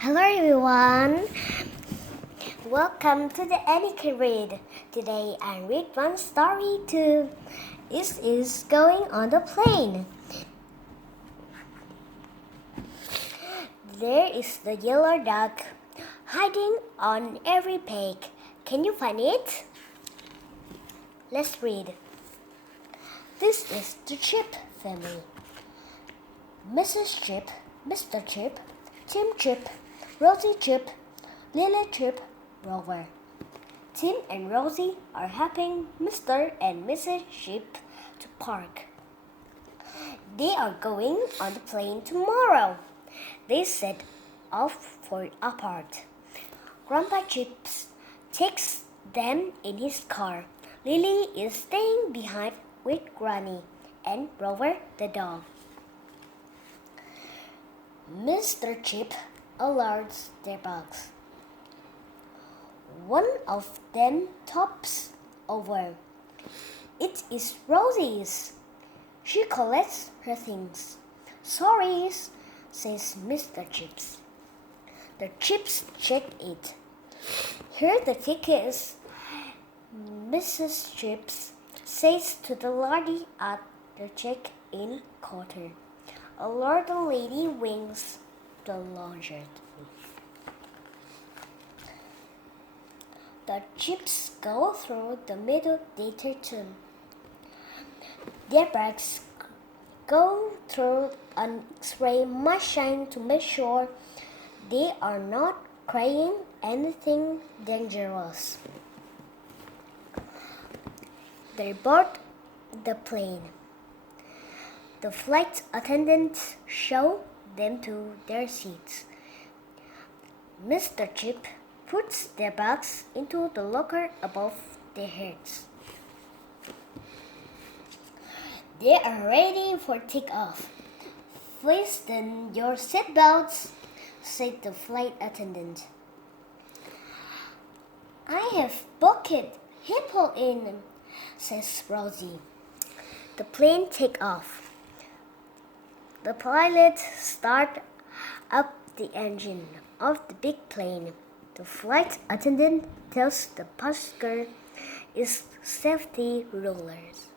Hello everyone, welcome to the Annie Can Read. Today I read one story too. It is going on the plane. There is the yellow duck hiding on every peg. Can you find it? Let's read. This is the Chip family. Mrs. Chip, Mr. Chip, Tim Chip, Rosie Chip, Lily Chip, Rover. Tim and Rosie are helping Mr. and Mrs. Chip to park. They are going on the plane tomorrow. They set off for a part. Grandpa Chips takes them in his car. Lily is staying behind with Granny and Rover the dog. Mr. Chip alerts their bags. One of them tops over. It is Rosie's. She collects her things. Sorry, says Mr. Chips. The Chips check it. Here the tickets. Mrs. Chips says to the lady at the check-in counter. A little lady winks the launcher. The Chips go through the middle detector. Their bags go through an X-ray machine to make sure they are not carrying anything dangerous. They board the plane. The flight attendants show them to their seats. Mr. Chip puts their bags into the locker above their heads. They are ready for takeoff. Fasten your seatbelts, said the flight attendant. I have bucket Hippo in, says Rosie. The plane takes off. The pilot starts up the engine of the big plane. The flight attendant tells the passenger its safety rules.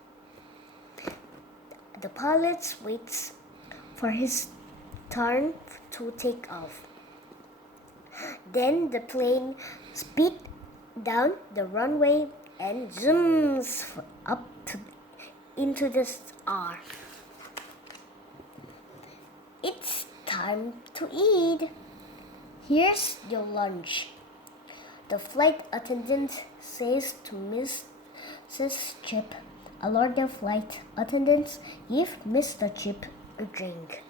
The pilot waits for his turn to take off. Then the plane speeds down the runway and zooms up into the sky. It's time to eat. Here's your lunch, the flight attendant says to Mrs. Chip. Other flight attendants give Mr. Chip a drink.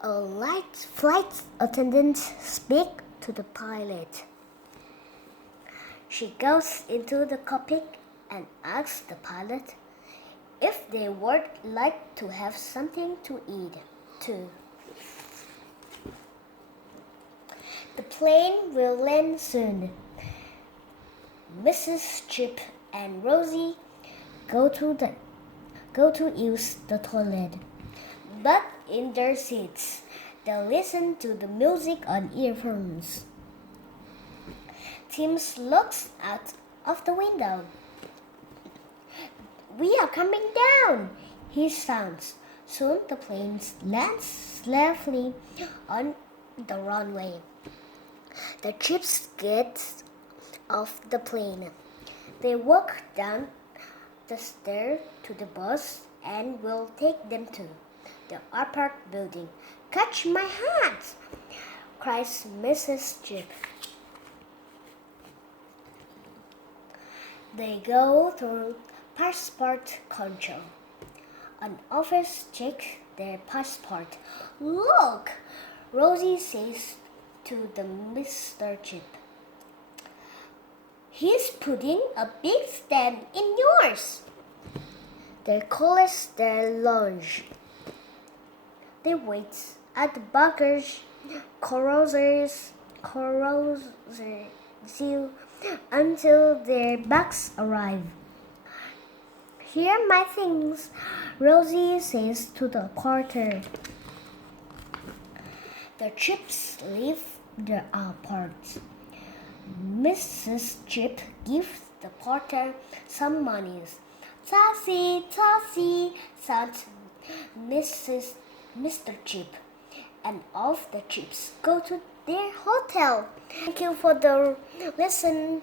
A light flight attendant speaks to the pilot. She goes into the cockpit and asks the pilot if they would like to have something to eat too. The plane will land soon. Mrs. Chip and Rosie go to use the toilet, but in their seats, they listen to the music on earphones. Tim looks out of the window. We are coming down, he sounds. Soon the plane lands safely on the runway. The Chips get off the plane. They walk down the stairs to the bus and will take them to the apartment building. Catch my hat, cries Mrs. Chip. They go through passport control. An officer checks their passport. Look, Rosie says to the Mr. Chip. He's putting a big stamp in yours. They collect their lunch. They wait at the baggage carousels until their bags arrive. Here are my things, Rosie says to the porter. The chips leave the apart. Mrs. Chip gives the porter some money. "Tassy, Tassy," said Mr. Chip, and off the chips go to their hotel. Thank you for the lesson.